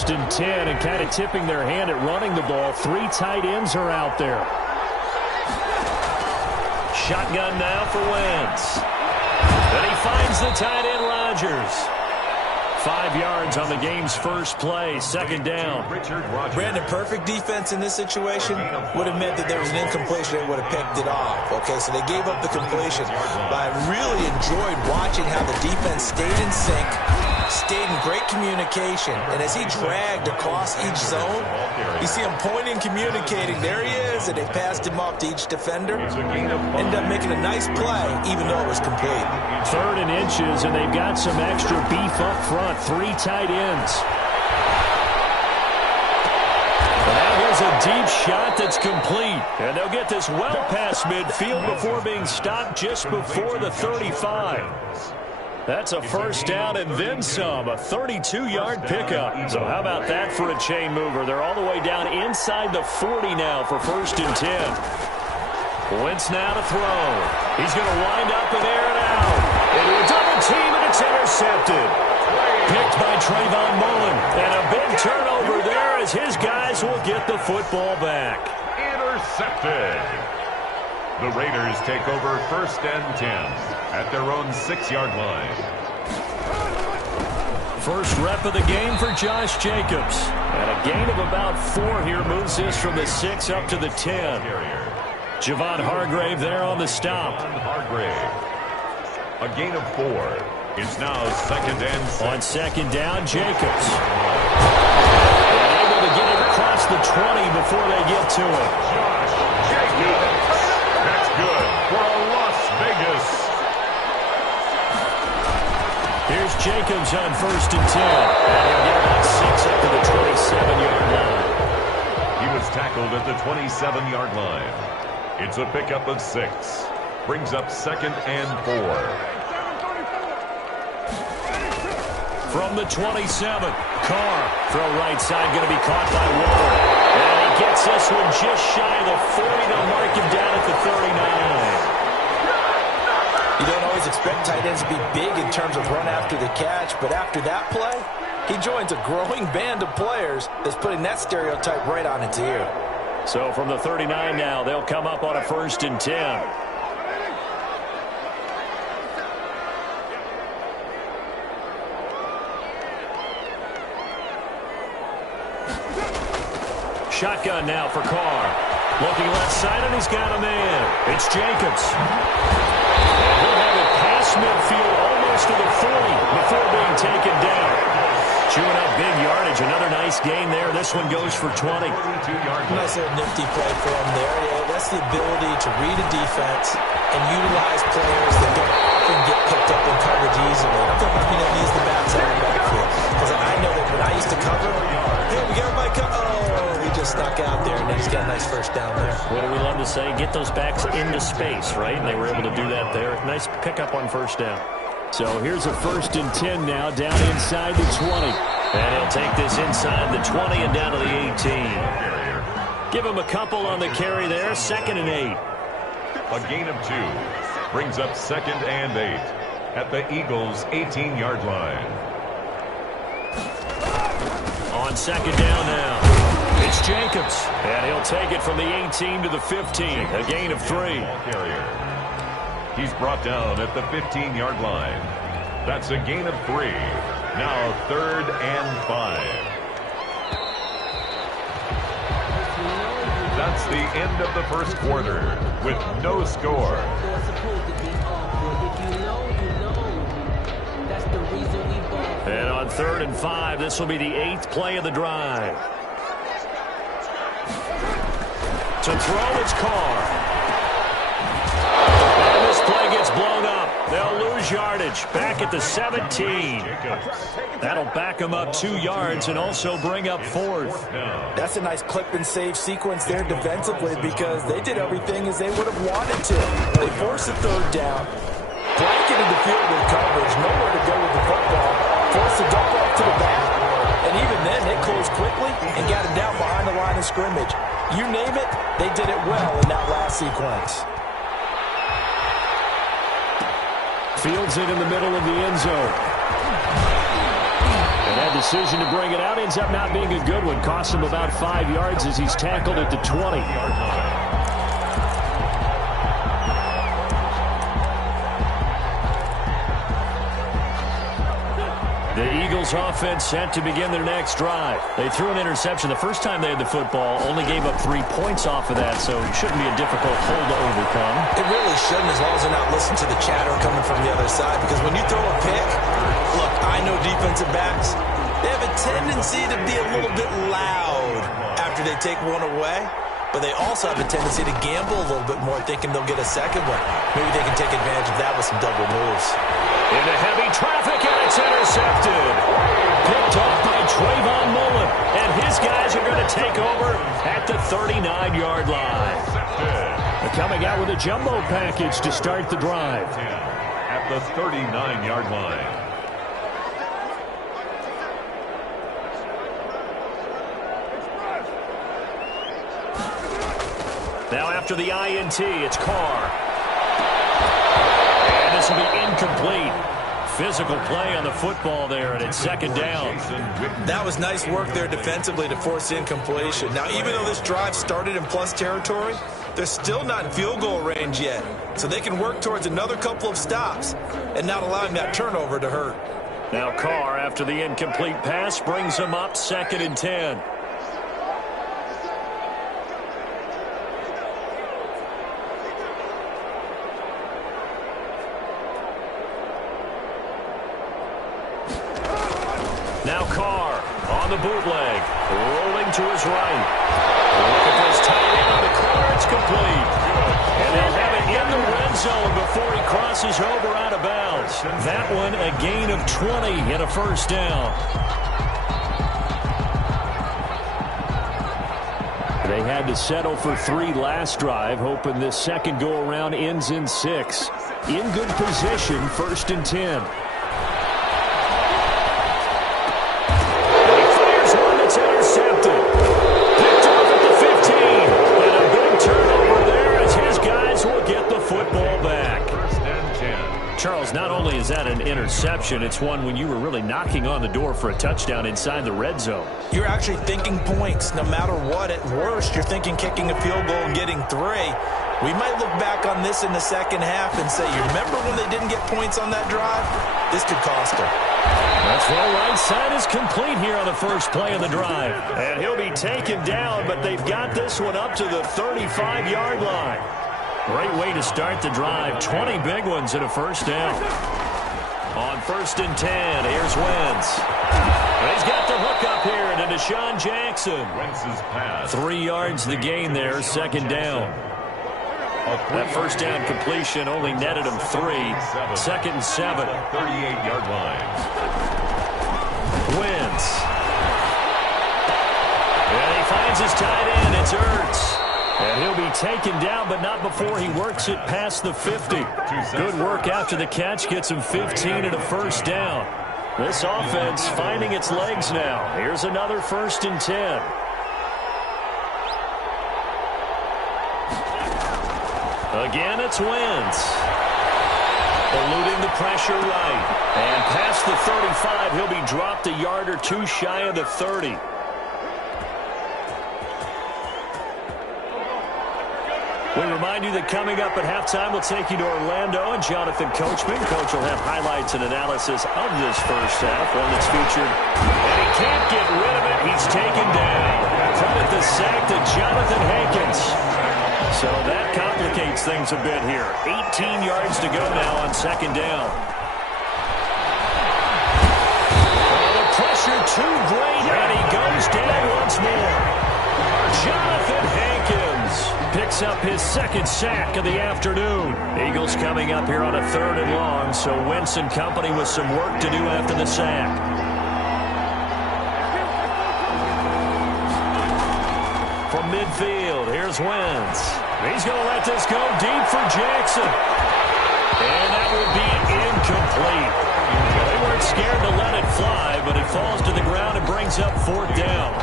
first and 10 and kind of tipping their hand at running the ball. 3 tight ends are out there. Shotgun now for Wentz. Then he finds the tight end, Rodgers. 5 yards on the game's first play, second down. Brandon, perfect defense in this situation would have meant that there was an incompletion. They would have picked it off. Okay, so they gave up the completion. But I really enjoyed watching how the defense stayed in sync, stayed in great communication. And as he dragged across each zone, you see him pointing, communicating. There he is, and they passed him off to each defender. Ended up making a nice play, even though it was complete. 3rd and inches, and they've got some extra beef up front. 3 tight ends. That was a deep shot that's complete. And they'll get this well past midfield before being stopped just before the 35. That's a first down and then some. A 32-yard pickup. So how about that for a chain mover? They're all the way down inside the 40 now for first and 10. Wentz now to throw. He's going to wind up and air it out. Into a double team, and it's intercepted. Picked by Trayvon Mullen. And a big turnover there as his guys will get the football back. Intercepted. The Raiders take over first and 10 at their own 6-yard line. First rep of the game for Josh Jacobs. And a gain of about 4 here moves this from the 6 up to the 10. Javon Hargrave there on the stop. Hargrave. A gain of 4. It's now second and 6. On second down, Jacobs. And able to get it across the 20 before they get to it. Josh Jacobs. That's good for a Las Vegas. Here's Jacobs on first and 10. And he'll get about 6 up to the 27-yard line. He was tackled at the 27-yard line. It's a pickup of 6. Brings up second and 4. From the 27, Carr, throw right side, going to be caught by Waller. And he gets this one just shy of the 40. They'll mark him down at the 39. You don't always expect tight ends to be big in terms of run after the catch, but after that play, he joins a growing band of players that's putting that stereotype right on its ear. So from the 39 now, they'll come up on a first and 10. Shotgun now for Carr. Looking left side, and he's got a man. It's Jacobs. And he'll have it past midfield almost to the 40 before being taken down. Chewing up big yardage. Another nice gain there. This one goes for 20. Nice little nifty play for him there. Yeah, that's the ability to read a defense and utilize players that don't often get picked up in coverage easily. I'm talking about he's the backside of the backfield. Because I know that when I used to cover, hey, we got everybody he just snuck out there, and then he's got a nice first down there. What do we love to say? Get those backs into space, right? And they were able to do that there. Nice pickup on first down. So here's a first and 10 now, down inside the 20. And he'll take this inside the 20 and down to the 18. Give him a couple on the carry there, second and 8. A gain of 2 brings up second and 8 at the Eagles' 18-yard line. On second down now, it's Jacobs. And he'll take it from the 18 to the 15, a gain of 3. He's brought down at the 15-yard line. That's a gain of 3. Now third and 5. That's the end of the first quarter with no score. And on third and 5, this will be the 8th play of the drive. To throw, it's Carr. And this play gets blown up. They'll lose yardage. Back at the 17. That'll back them up 2 yards and also bring up 4th. That's a nice clip and save sequence there defensively because they did everything as they would have wanted to. They forced the third down, blanketed the field with coverage, nowhere to go with the football, forced the dump off to the back, and even then they closed quickly and got him down behind the line of scrimmage. You name it, they did it well in that last sequence. Fields it in the middle of the end zone. And that decision to bring it out ends up not being a good one. Cost him about 5 yards as he's tackled at the 20. The Eagles offense set to begin their next drive. They threw an interception the first time they had the football, only gave up 3 points off of that, so it shouldn't be a difficult hole to overcome. It really shouldn't, as long as they're not listening to the chatter coming from the other side, because when you throw a pick, look, I know defensive backs, they have a tendency to be a little bit loud after they take one away, but they also have a tendency to gamble a little bit more, thinking they'll get a second one. Maybe they can take advantage of that with some double moves. Into heavy traffic, and it's intercepted. Picked off by Trayvon Mullen, and his guys are going to take over at the 39-yard line. They're coming out with a jumbo package to start the drive. At the 39-yard line. Now after the INT, it's Carr. And this will be incomplete. Physical play on the football there, and it's second down. That was nice work there defensively to force incompletion. Now, even though this drive started in plus territory, they're still not in field goal range yet. So they can work towards another couple of stops and not allowing that turnover to hurt. Now Carr, after the incomplete pass, brings him up 2nd and 10. Now Carr on the bootleg, rolling to his right. Looking for his tight end on the corner, it's complete. And they'll have it in the red zone before he crosses over out of bounds. That one a gain of 20 and a first down. They had to settle for 3 last drive, hoping this second go-around ends in 6. In good position, 1st and 10. Charles, not only is that an interception, it's one when you were really knocking on the door for a touchdown inside the red zone. You're actually thinking points no matter what. At worst, you're thinking kicking a field goal and getting 3. We might look back on this in the second half and say, you remember when they didn't get points on that drive? This could cost them. That's well, right side is complete here on the first play of the drive. And he'll be taken down, but they've got this one up to the 35-yard line. Great way to start the drive. 20 big ones and a first down. On 1st and 10, here's Wentz. He's got the hook up here to Deshaun Jackson. 3 yards the gain there, 2nd down. That first down completion only netted him 3. 2nd and 7. 38-yard line. Wentz. And he finds his tight end. It's Ertz. And he'll be taken down, but not before he works it past the 50. Good work after the catch. Gets him 15 and a first down. This offense finding its legs now. Here's another 1st and 10. Again, it's Wentz. Eluding the pressure right. And past the 35, he'll be dropped a yard or 2 shy of the 30. We remind you that coming up at halftime, we'll take you to Orlando and Jonathan Coachman. Coach will have highlights and analysis of this first half, one that's featured. And he can't get rid of it. He's taken down. Credit the sack to Jonathan Hankins. So that complicates things a bit here. 18 yards to go now on 2nd down. Oh, the pressure too great, and he goes down once more. Jonathan Hankins picks up his 2nd sack of the afternoon. Eagles coming up here on a 3rd and long, so Wentz and company with some work to do after the sack. From midfield, here's Wentz. He's going to let this go deep for Jackson. And that will be incomplete. They weren't scared to let it fly, but it falls to the ground and brings up 4th down.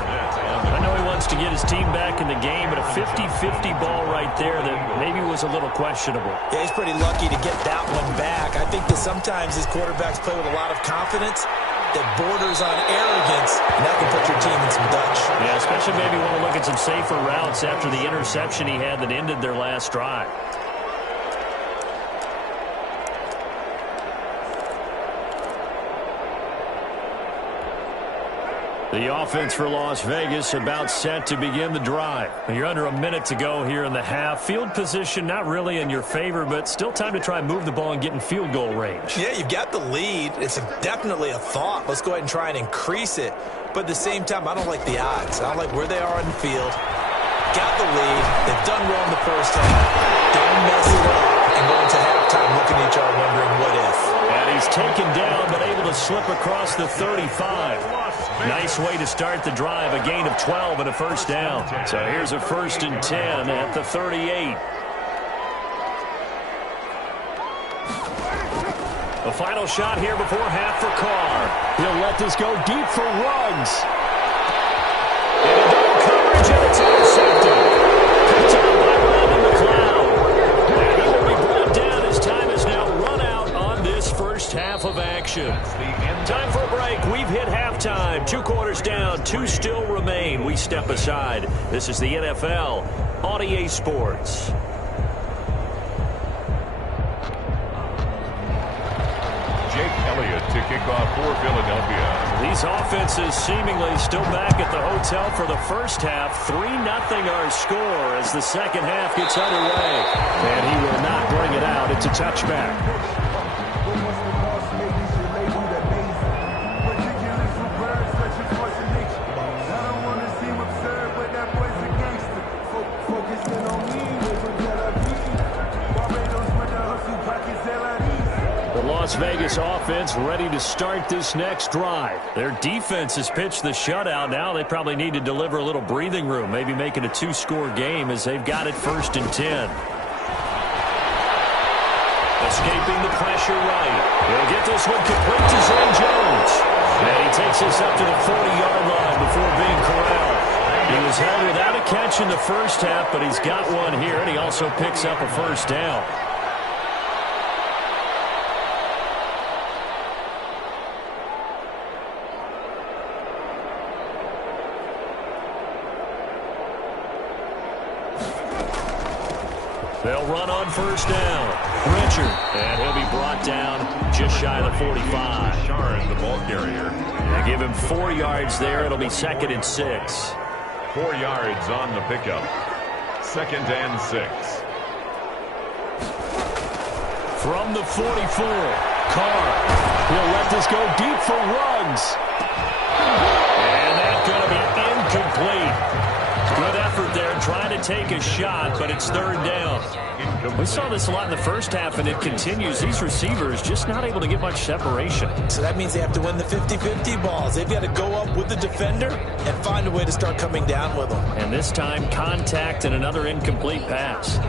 I know he wants to get his team back in the game, but a 50-50 ball right there that maybe was a little questionable. Yeah, he's pretty lucky to get that one back. I think that sometimes his quarterbacks play with a lot of confidence, that borders on arrogance, and that can put your team in some Dutch. Yeah, especially maybe want to look at some safer routes after the interception he had that ended their last drive. The offense for Las Vegas about set to begin the drive. You're under a minute to go here in the half. Field position not really in your favor, but still time to try and move the ball and get in field goal range. Yeah, you've got the lead. It's definitely a thought. Let's go ahead and try and increase it. But at the same time, I don't like the odds. I don't like where they are on the field. Got the lead. They've done well in the first half. Don't mess it up and go into halftime looking at each other wondering what if. And he's taken down but able to slip across the 35. Nice way to start the drive, a gain of 12 and a first down. So here's a 1st and 10 at the 38. The final shot here before half for Carr. He'll let this go deep for Ruggs. And a double coverage, and it's intercepted. Picked up by Rodney McLeod. And he will be brought down as time is now run out on this first half of action. Time for a break. We've hit halftime. 2 quarters down. 2 still remain. We step aside. This is the NFL on EA Sports. Jake Elliott to kick off for Philadelphia. These offenses seemingly still back at the hotel for the first half. 3-0 our score as the second half gets underway. And he will not bring it out. It's a touchback. Las Vegas offense ready to start this next drive. Their defense has pitched the shutout. Now they probably need to deliver a little breathing room, maybe make it a 2-score game as they've got it 1st and 10. Escaping the pressure right. He'll get this one complete to Zay Jones. And he takes this up to the 40-yard line before being corralled. He was held without a catch in the first half, but he's got one here, and he also picks up a first down. They'll run on first down. Richard, and he'll be brought down just shy of the 45. Shard, the ball carrier. They give him 4 yards there. It'll be 2nd and 6. 4 yards on the pickup. 2nd and 6. From the 44, Carr. He'll let this go deep for Ruggs. And that's going to be incomplete. Good effort there, trying to take a shot, but it's 3rd down. We saw this a lot in the first half, and it continues. These receivers just not able to get much separation. So that means they have to win the 50-50 balls. They've got to go up with the defender and find a way to start coming down with them. And this time, contact and another incomplete pass.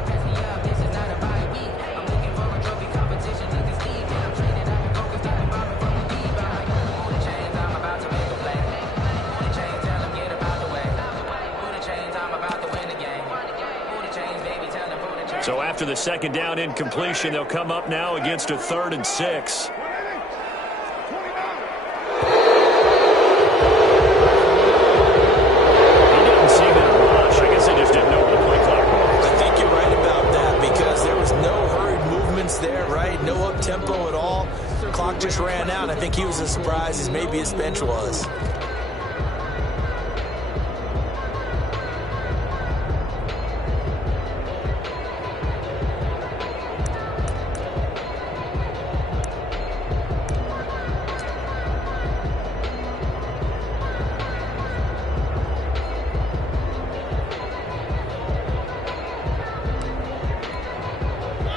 So after the 2nd down incompletion, they'll come up now against a 3rd and 6. He didn't see that rush. I guess they just didn't know where the play clock was. I think you're right about that because there was no hurried movements there, right? No up-tempo at all. The clock just ran out. I think he was as surprised as maybe his bench was.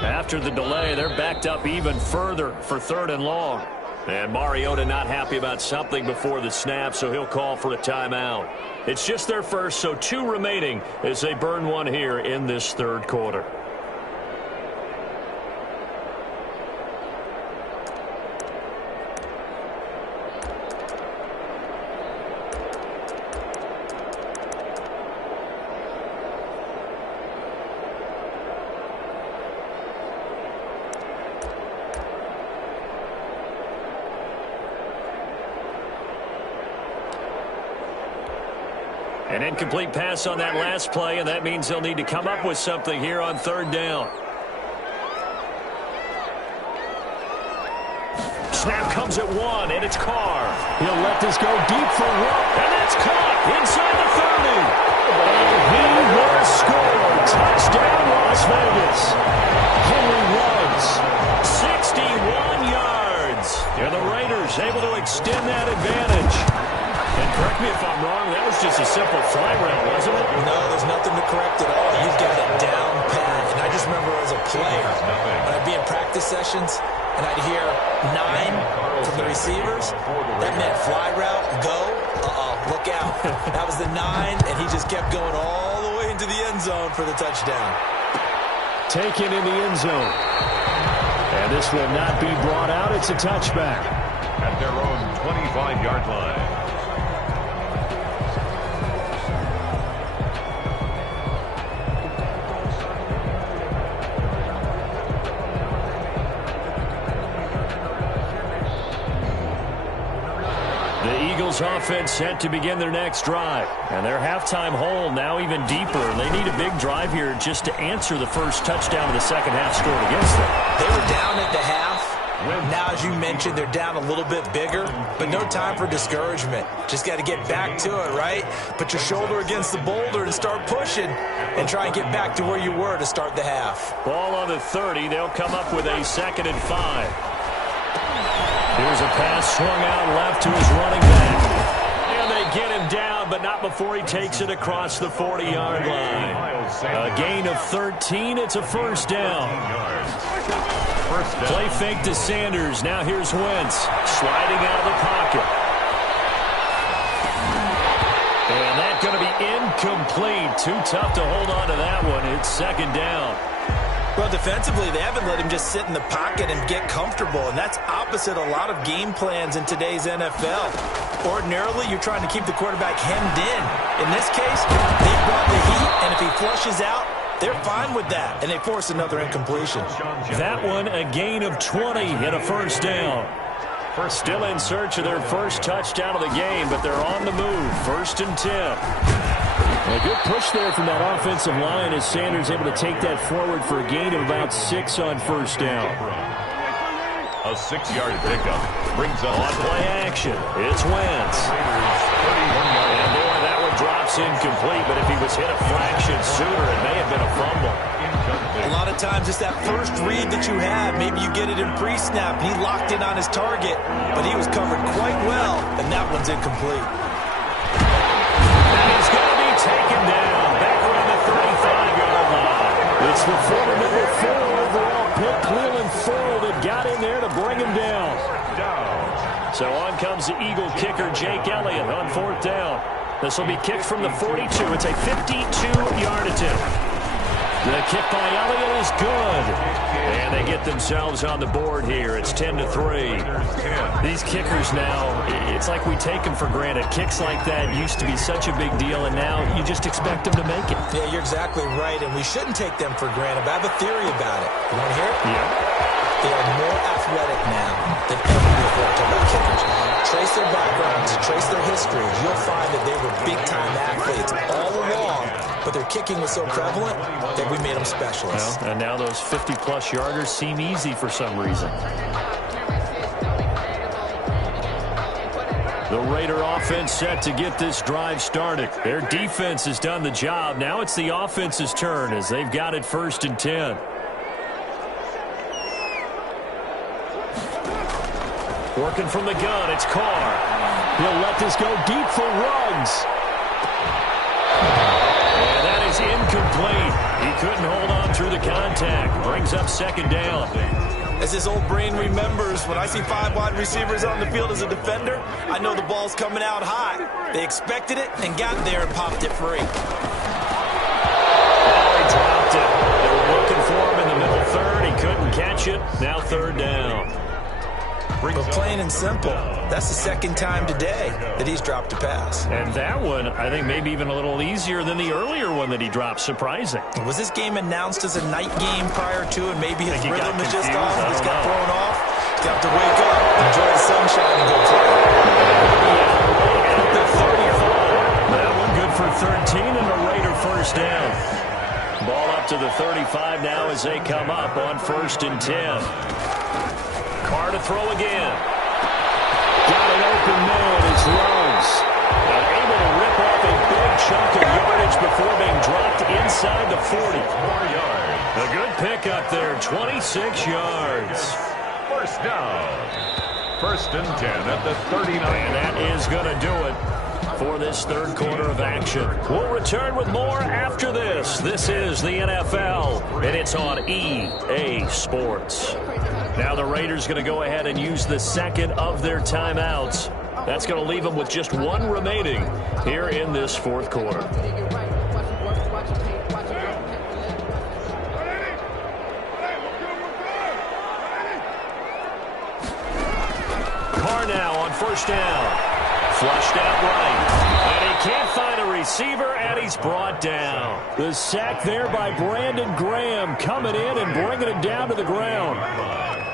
After the delay, they're backed up even further for 3rd and long. And Mariota not happy about something before the snap, so he'll call for a timeout. It's just their first, so 2 remaining as they burn one here in this 3rd quarter. An incomplete pass on that last play, and that means they'll need to come up with something here on third down. Snap comes at one, and it's Carr. He'll let this go deep for one, and that's caught inside the 30. And he will score. Touchdown, Las Vegas. Henry Ruggs, 61 yards. And the Raiders able to extend that advantage. And correct me if I'm wrong, that was just a simple fly route, wasn't it? No, there's nothing to correct at all. You've got it down pat. And I just remember as a player, when I'd be in practice sessions, and I'd hear 9 from the receivers, that meant fly route, go, look out. That was the 9, and he just kept going all the way into the end zone for the touchdown. Taken in the end zone. And this will not be brought out. It's a touchback. At their own 25-yard line. Offense set to begin their next drive. And their halftime hole now even deeper. They need a big drive here just to answer the first touchdown of the second half scored against them. They were down at the half. Now, as you mentioned, they're down a little bit bigger, but no time for discouragement. Just got to get back to it, right? Put your shoulder against the boulder and start pushing and try and get back to where you were to start the half. Ball on the 30. They'll come up with a 2nd and 5. Here's a pass swung out left to his running back. And they get him down, but not before he takes it across the 40-yard line. A gain of 13. It's a first down. Play fake to Sanders. Now here's Wentz sliding out of the pocket. And that's going to be incomplete. Too tough to hold on to that one. It's 2nd down. Well, defensively, they haven't let him just sit in the pocket and get comfortable, and that's opposite a lot of game plans in today's NFL. Ordinarily, you're trying to keep the quarterback hemmed in. In this case, they brought the heat, and if he flushes out, they're fine with that, and they force another incompletion. That one, a gain of 20 and a first down. Still in search of their first touchdown of the game, but they're on the move. 1st and 10. A good push there from that offensive line as Sanders able to take that forward for a gain of about 6 on first down. A 6-yard pickup brings up on play action. It's Wentz. And boy, that one drops incomplete, but if he was hit a fraction sooner, it may have been a fumble. A lot of times it's that first read that you have. Maybe you get it in pre-snap, and he locked in on his target, but he was covered quite well, and that one's incomplete. Taken down back around the 35-yard line. It's the former number 4 overall pick, Cleveland Thorne, that got in there to bring him down. So on comes the Eagle kicker, Jake Elliott, on 4th down. This will be kicked from the 42. It's a 52-yard attempt. The kick by Elliott is good. And they get themselves on the board here. It's 10-3. These kickers now, it's like we take them for granted. Kicks like that used to be such a big deal, and now you just expect them to make it. Yeah, you're exactly right, and we shouldn't take them for granted, but I have a theory about it. You want to hear it? Yeah. They are more athletic now than ever before. Talk about kickers. Trace their backgrounds, trace their history. You'll find that they were big-time athletes all along, but their kicking was so prevalent that we made them specialists. Well, and now those 50-plus yarders seem easy for some reason. The Raider offense set to get this drive started. Their defense has done the job. Now it's the offense's turn as they've got it 1st and 10. Working from the gun, it's Carr. He'll let this go deep for Ruggs. And that is incomplete. He couldn't hold on through the contact. Brings up 2nd down. As his old brain remembers, when I see 5 wide receivers on the field as a defender, I know the ball's coming out hot. They expected it and got there and popped it free. Oh, he dropped it. They were looking for him in the middle 3rd. He couldn't catch it. Now 3rd down. But plain and simple, that's the 2nd time today that he's dropped a pass. And that one, I think, maybe even a little easier than the earlier one that he dropped. Surprising. Was this game announced as a night game prior to, and maybe his rhythm is just off? He just got thrown off. He's got to wake up, enjoy the sunshine, and go play. At the 35. That one good for 13 and a Raider first down. Ball up to the 35 now as they come up on 1st and 10. Carr to throw again. Got an open man. It's Ruggs. And able to rip off a big chunk of yardage before being dropped inside the 40. 4 yards. A good pickup there, 26 yards. First down. 1st and 10 at the 39. And that is going to do it for this third quarter of action. We'll return with more after this. This is the NFL, and it's on EA Sports. Now the Raiders going to go ahead and use the second of their timeouts. That's going to leave them with just one remaining here in this fourth quarter. Carr now on 1st down. Flushed out right. And he can't find a receiver, and he's brought down. The sack there by Brandon Graham coming in and bringing him down to the ground.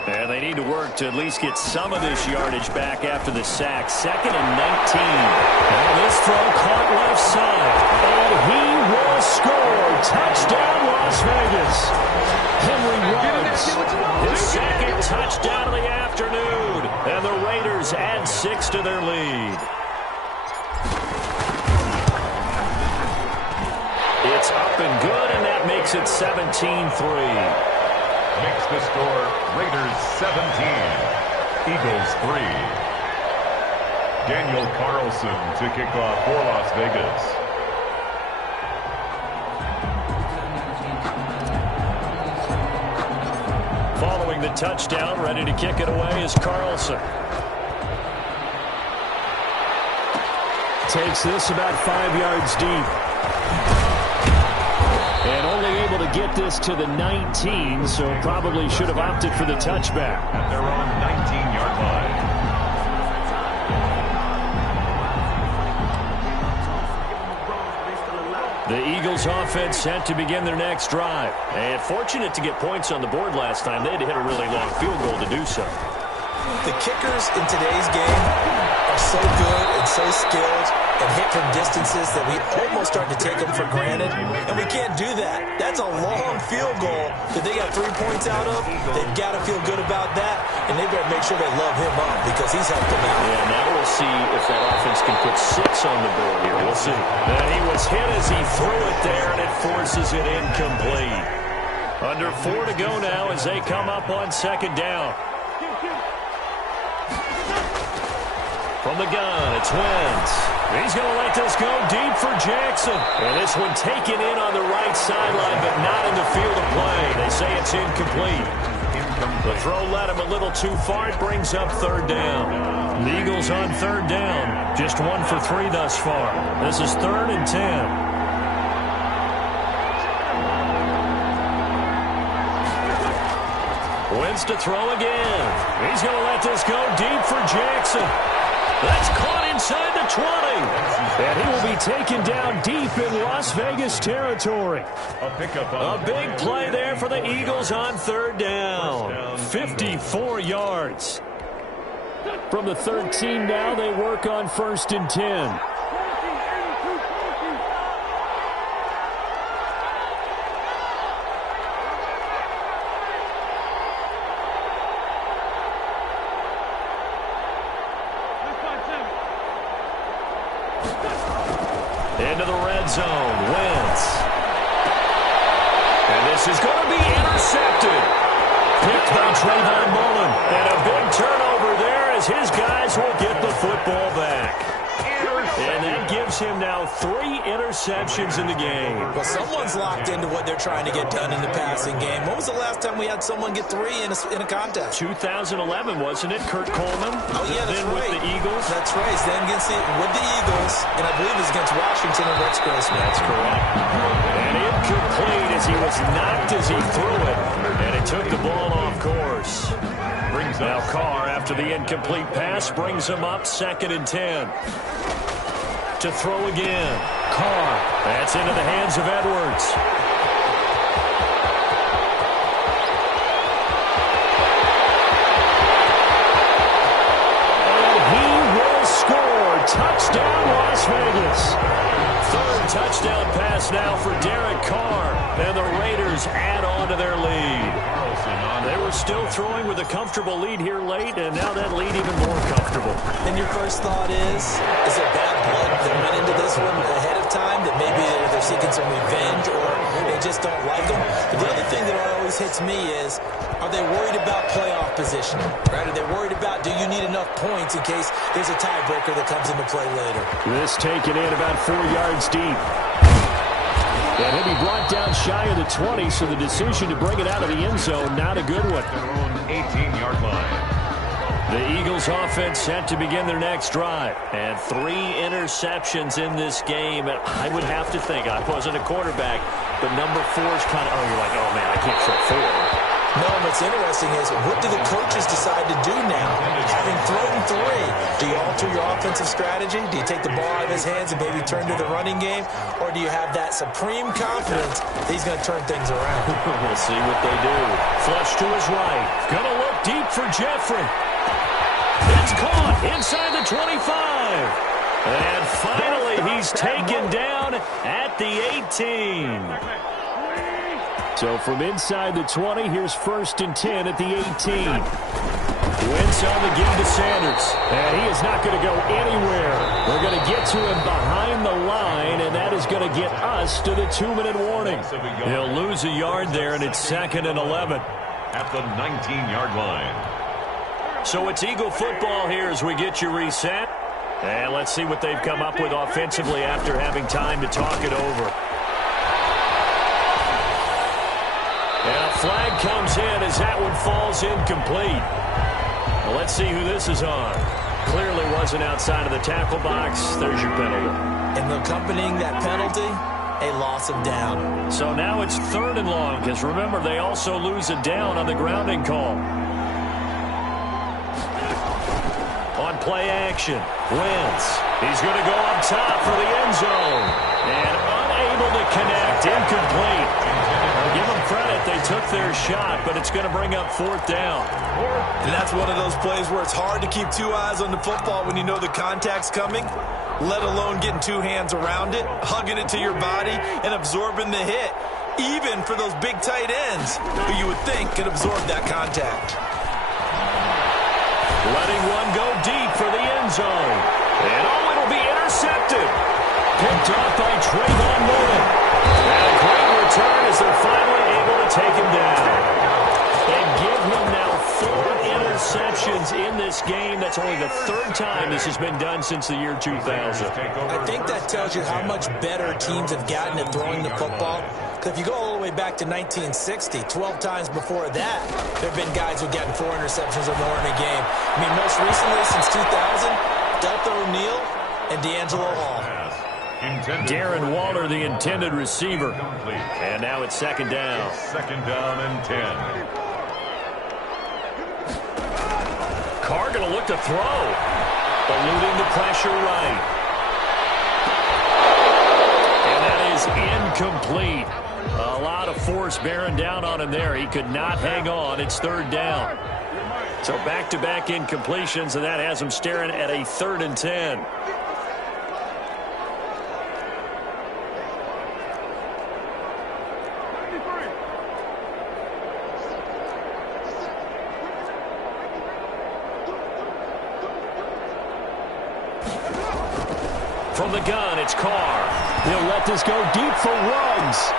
And they need to work to at least get some of this yardage back after the sack. 2nd and 19. Now this throw caught left side. And he will score. Touchdown, Las Vegas. Henry Ruggs, his second touchdown of the afternoon. And the Raiders add 6 to their lead. It's up and good, and that makes it 17-3. Makes the score Raiders 17, Eagles 3. Daniel Carlson to kick off for Las Vegas. Following the touchdown, ready to kick it away is Carlson. Takes this about 5 yards deep. And only able to get this to the 19, so probably should have opted for the touchback. At their own 19-yard line. The Eagles offense set to begin their next drive. And fortunate to get points on the board last time. They had to hit a really long field goal to do so. The kickers in today's game are so good and so skilled and hit from distances that we almost start to take them for granted, and we can't do that. That's a long field goal that they got 3 points out of. They've got to feel good about that, and they better make sure they love him up because he's helped them out. Yeah, now we'll see if that offense can put 6 on the board here. We'll see. And he was hit as he threw it there, and it forces it incomplete. Under 4 to go now as they come up on 2nd down. From the gun, it's Wentz. He's going to let this go deep for Jackson. And this one taken in on the right sideline, but not in the field of play. They say it's incomplete. The throw led him a little too far. It brings up 3rd down. The Eagles on 3rd down. Just 1 for 3 thus far. This is 3rd and 10. Wentz to throw again. He's going to let this go deep for Jackson. That's caught inside the 20. And he will be taken down deep in Las Vegas territory. A big play there for the Eagles on 3rd down. 54 yards. From the 13 now, they work on 1st and 10. Into the red zone, Wentz. And this is going to be intercepted. Picked by Trayvon Mullen. And a big turnover there as his guys will get the football back. And that gives him now 3 interceptions in the game. Well, someone's locked into what they're trying to get done in the passing game. When was the last time we had someone get 3 in a contest? 2011, wasn't it? Kurt Coleman. Oh, yeah, that's then right. With the Eagles. That's right. Then with the Eagles, and I believe it was against Washington and Rex Grossman. That's correct. And incomplete as he was knocked as he threw it. And it took the ball off course. Now Carr, after the incomplete pass, brings him up 2nd and 10. To throw again. Carr. That's into the hands of Edwards. And he will score. Touchdown, Las Vegas. 3rd Eagles still throwing with a comfortable lead here late, and now that lead even more comfortable. And your first thought is it bad blood that went into this one ahead of time, that maybe they're seeking some revenge or they just don't like them? But the other thing that always hits me is, are they worried about playoff positioning? Right? Are they worried about, do you need enough points in case there's a tiebreaker that comes into play later? This taken in about 4 yards deep. And he'll be brought down shy of the 20, so the decision to bring it out of the end zone, not a good one. Their own 18-yard line. The Eagles offense set to begin their next drive. And 3 interceptions in this game. And I would have to think, I wasn't a quarterback, but number 4 is kind of, you're like, oh man, I can't throw 4. No, what's interesting is, what do the coaches decide to do now? Having thrown 3, do you alter your offensive strategy? Do you take the ball out of his hands and maybe turn to the running game? Or do you have that supreme confidence that he's going to turn things around? We'll see what they do. Flush to his right. Going to look deep for Jeffrey. It's caught inside the 25. And finally, he's taken down at the 18. So from inside the 20, here's 1st and 10 at the 18. Wentz on the give to Sanders. And he is not going to go anywhere. We're going to get to him behind the line, and that is going to get us to the 2-minute warning. He'll lose a yard there, and it's 2nd and 11. At the 19-yard line. So it's Eagle football here as we get you reset. And let's see what they've come up with offensively after having time to talk it over. And a flag comes in as that one falls incomplete. Well, let's see who this is on. Clearly wasn't outside of the tackle box. There's your penalty. And accompanying that penalty, a loss of down. So now it's 3rd and long, because remember, they also lose a down on the grounding call. On play action, Wentz. He's going to go up top for the end zone. And unable to connect, incomplete. I'll give them credit, they took their shot, but it's going to bring up 4th down. And that's one of those plays where it's hard to keep 2 eyes on the football when you know the contact's coming, let alone getting 2 hands around it, hugging it to your body, and absorbing the hit, even for those big tight ends who you would think could absorb that contact. Letting one go deep for the end zone. And it'll be intercepted. Picked off by Trayvon Mullen. And a great return as they're finally able to take him down. And give him now 4 interceptions in this game. That's only the 3rd time this has been done since the year 2000. I think that tells you how much better teams have gotten at throwing the football. Because if you go all the way back to 1960, 12 times before that, there have been guys who've gotten 4 interceptions or more in a game. I mean, most recently, since 2000, Delta O'Neal and D'Angelo Hall. Darren Waller, the intended receiver. And now it's 2nd down. 2nd down and 10. Carr going to look to throw. Eluding the pressure right. And that is incomplete. A lot of force bearing down on him there. He could not hang on. It's 3rd down. So back-to-back incompletions, and that has him staring at a 3rd and 10. From the gun, it's Carr. He'll let this go deep for Ruggs.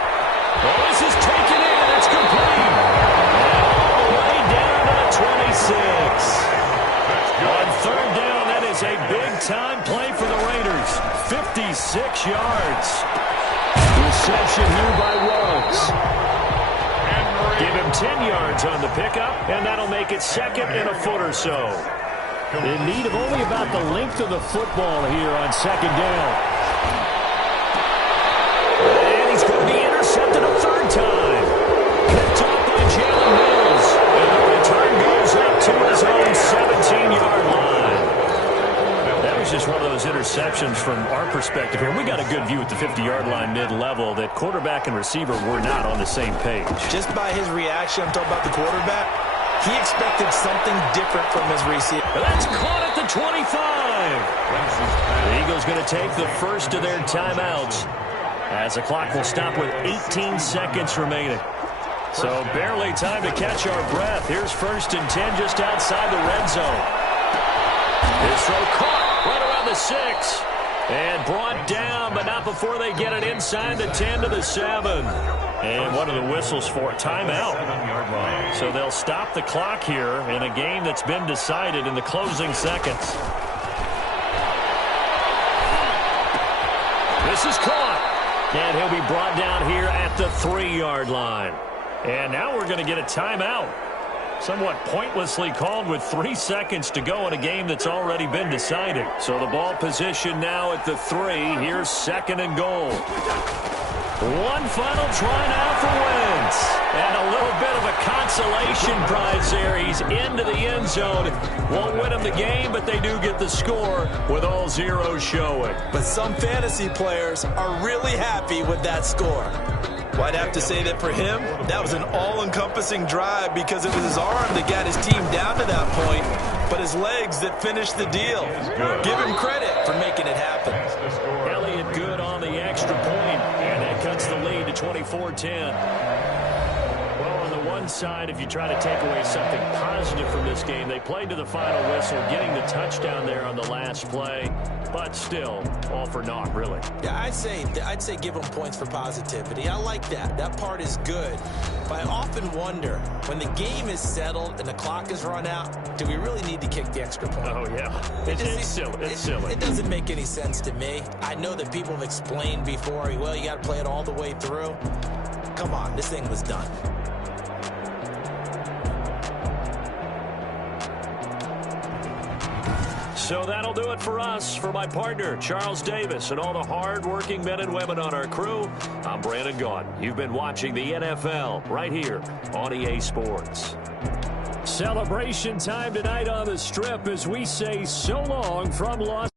Oh, this is taken in. It's complete. And all the way down to the 26. On 3rd down, that is a big-time play for the Raiders. 56 yards. Reception here by Ruggs. Give him 10 yards on the pickup, and that'll make it 2nd and a foot or so. In need of only about the length of the football here on 2nd down. And he's going to be intercepted a 3rd time. Picked off by Jalen Mills. And the return goes up to his own 17-yard line. That was just one of those interceptions from our perspective here. We got a good view at the 50-yard line mid-level that quarterback and receiver were not on the same page. Just by his reaction, I'm talking about the quarterback, he expected something different from his receiver. That's caught at the 25. The Eagles going to take the first of their timeouts as the clock will stop with 18 seconds remaining. So barely time to catch our breath. Here's 1st and 10 just outside the red zone. This throw caught right around the 6. And brought down, but not before they get it inside the 10 to the 7. And what are the whistles for? Timeout. So they'll stop the clock here in a game that's been decided in the closing seconds. This is caught. And he'll be brought down here at the 3-yard line. And now we're going to get a timeout. Somewhat pointlessly called with 3 seconds to go in a game that's already been decided. So the ball position now at the 3. Here's 2nd and goal. One final try now for Wentz. And a little bit of a consolation prize there. He's into the end zone. Won't win him the game, but they do get the score with all zeros showing. But some fantasy players are really happy with that score. Well, I'd have to say that for him, that was an all-encompassing drive because it was his arm that got his team down to that point, but his legs that finished the deal. Give him credit for making it happen. Elliott good on the extra point, and that cuts the lead to 24-10. Well, on the one side, if you try to take away something positive from this game, they played to the final whistle, getting the touchdown there on the last play. But still, all for naught, really. Yeah, I'd say give them points for positivity. I like that. That part is good. But I often wonder, when the game is settled and the clock is run out, do we really need to kick the extra point? Oh, yeah. It's silly. It's silly. It doesn't make any sense to me. I know that people have explained before, well, you got to play it all the way through. Come on, this thing was done. So that'll do it for us. For my partner, Charles Davis, and all the hard-working men and women on our crew, I'm Brandon Gaudin. You've been watching the NFL right here on EA Sports. Celebration time tonight on the Strip as we say so long from Los